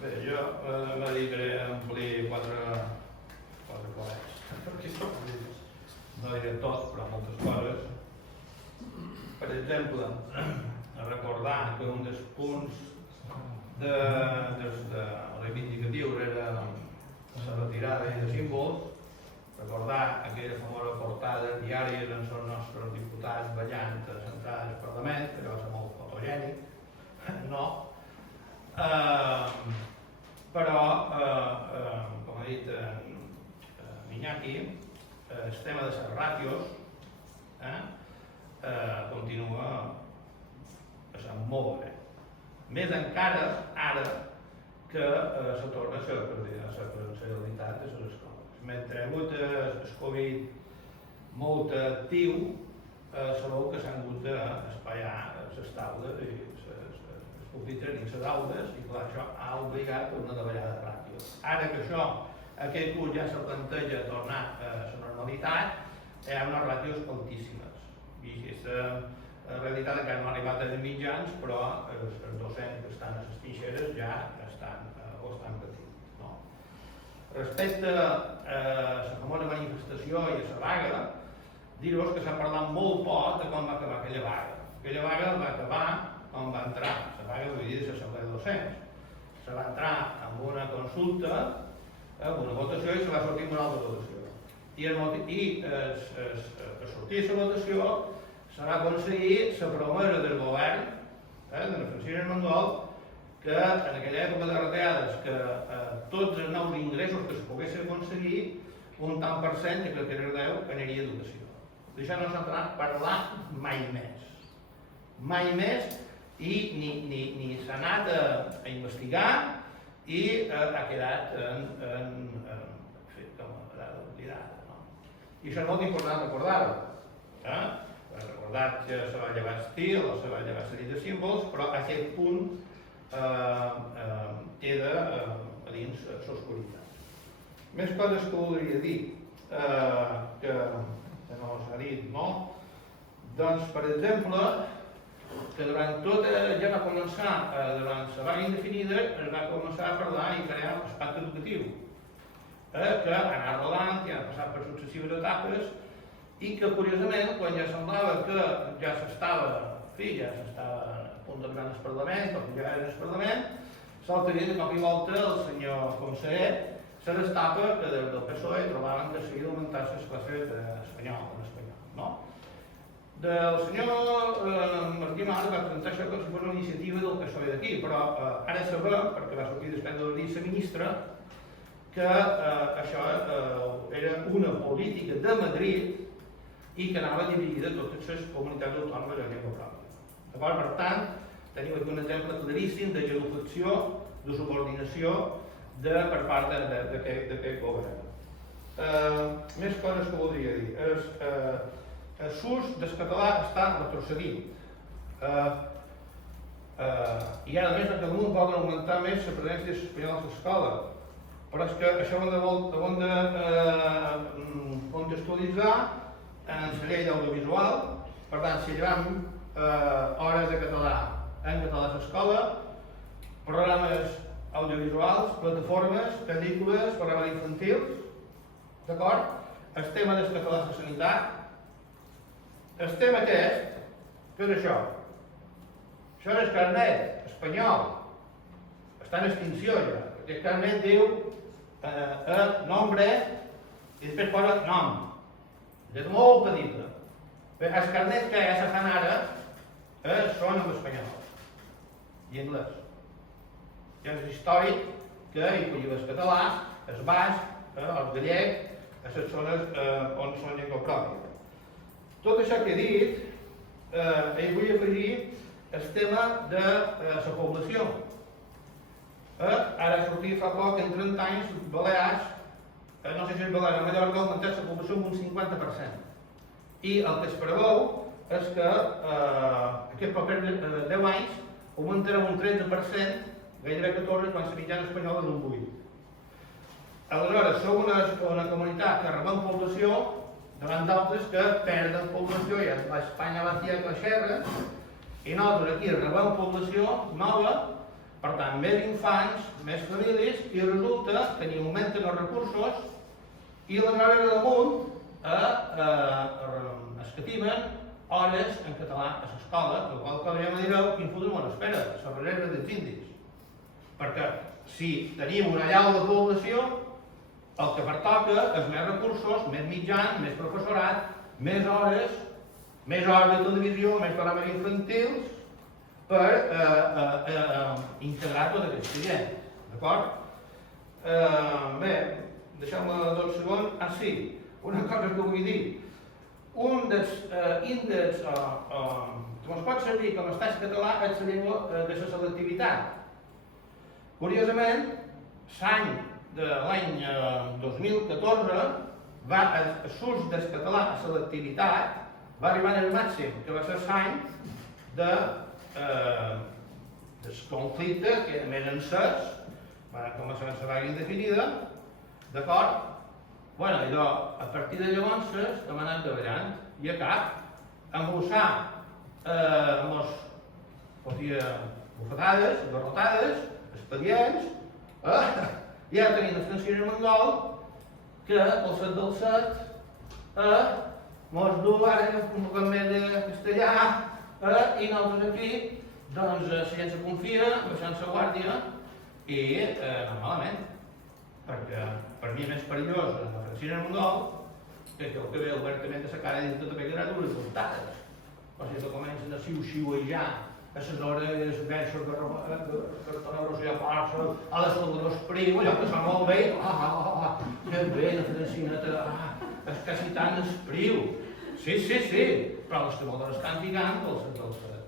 Bé, jo me dedicaré a omplir quatre coses, perquè no diré tot, però moltes coses. Per exemple, a recordar que un dels punts reivindicatius era la retirada de símbols, recordar aquella famosa portada diària on són els nostres diputats ballant a l'entrada del Parlament, que va ser molt fotogènic, no? Però, com ha dit Iñaki, el tema de les ràtios continua passant molt bé. Més encara ara que se torna a la presencialitat de les escoles. Mentre hi ha hagut el Covid molt actiu, sabeu que s'han hagut d'espaiar les taules i els pupitres dins les aules, i clar, això ha obligat a una davallada de ràtios. Ara que això, aquest curs ja se planteja tornar a la normalitat, hi ha unes ràtios altíssimes. I aquesta realitat encara no ha arribat als mitjans, però els docents que estan a les trinxeres ja estan patint. No? Respecte a la famosa manifestació i a la vaga, dir-vos que s'ha parlat molt poc de com va acabar aquella vaga. Aquella vaga va acabar on va entrar, la vaga vull dir de l'assemblea de docents. Se va entrar amb una consulta, amb una votació, i se va sortir amb una altra votació. I sortir de la votació se va aconseguir la promesa del govern, de la Francina Armengol, que en aquella època de retallades, que tots els nous ingressos que es poguessin aconseguir, un tant per cent, que crec que era 10, aniria a educació. D'això no s'ha tornat a parlar mai més. Mai més, i ni s'ha anat a investigar, i ha quedat com a dada oblidada. I això és molt important recordar-ho. Recordar que se va llevar estil o se va llevar la llei de símbols, però aquest punt queda a dins l'oscuritat. Més coses que voldria dir, que no s'ha dit, no? Doncs, per exemple, que durant tot, ja va començar, durant la vaga indefinida, es va començar a parlar i crear el pacte educatiu, que ha anat rolant, que ha passat per successives etapes, i que, curiosament, quan ja semblava que ja s'estava a punt d'entrar en el Parlament, o que ja era en el Parlament, l'altre dia, de cop i volta, el senyor conseller se destapa que des del PSOE trobaven que s'havia d'augmentar les classes d'espanyol, no? El senyor Martí Mas va presentar això com si fos una iniciativa del PSOE d'aquí, però ara sabem, perquè va sortir després de dir la ministra, que això era una política de Madrid i que anava dividida totes les comunitats autònomes en llengua pròpia. Per tant, tenim aquí un exemple claríssim de genuflexió, de subordinació per part d'aquest govern. Més coses que voldria dir. L'ús del català està retrocedint. I ara, a més, a Catalunya poden augmentar més la presència espanyola a l'escola. Però és que això ho hem de contextualitzar en la llei d'audiovisual. Per tant, si llevam hores de català en català a l'escola, programes audiovisuals, plataformes, pel·lícules, programes infantils, d'acord? El tema del català a la sanitat, el tema aquest, què és això? Això és el carnet espanyol, està en extinció ja, perquè el carnet diu nombre i després posa nom, és molt petita. Els carnets que ja se fan ara són en espanyol i anglès. Ja és històric que hi pugui el català, el basc, el gallec, a les zones on són llengua pròpia. Tot això que he dit, hi vull afegir el tema de la població. Ara ha sortit fa poc, en 30 anys, Balears, no sé si és Balears, a Mallorca ha augmentat la població en un 50%. I el que es preveu és que aquest propers 10 anys augmentarà un 13%, gairebé 14%, quan la mitjana espanyola és un 8%. Aleshores, som una comunitat que rebem població davant d'altres que perden població i Espanya va tirar a xerra i nosaltres aquí rebem població nova, per tant, més infants, més famílies, i resulta que ni augmenten els recursos i la darrere damunt es cativen hores en català a l'escola, el qual cosa ja me direu quin futur me l'espera, la reserva dels indis. Perquè si tenim una llau de població, el que pertoca és més recursos, més mitjans, més professorat, més hores de televisió, més programes infantils per integrar tota aquesta gent. D'acord? Bé, deixeu-me 2 segons. Ah, sí, una cosa que vull dir. Un dels índexs que ens pot servir com a estat català és la llengua de la selectivitat. Curiosament, l'any de l'any 2014, l'ús del català a selectivitat va arribar al màxim, que va ser l'any del conflicte, que era més encès, va començar la vaga indefinida, d'acord? Bueno, i a partir de llavors hem anat treballant, i a cap, embossar bufetades, derrotades, expedients, ja tenim la Francina Mongol, que el 7 del 7 mos du ara un poc més de castellà i nosaltres aquí, doncs, la gent se confia, baixant la guàrdia i no malament, perquè per mi és més perillós la Francina Mongol que el que ve obertament de la cara dins de tota aquella gradura portades. O sigui que comencen a xiu-xiuejar a les hores versos de la Rosia Parça, a les Salvador Espriu, allò que fa molt bé, que bé, la Francineta, és quasi tan Espriu. Sí, però les que molt les estan ficant del 7 del 7.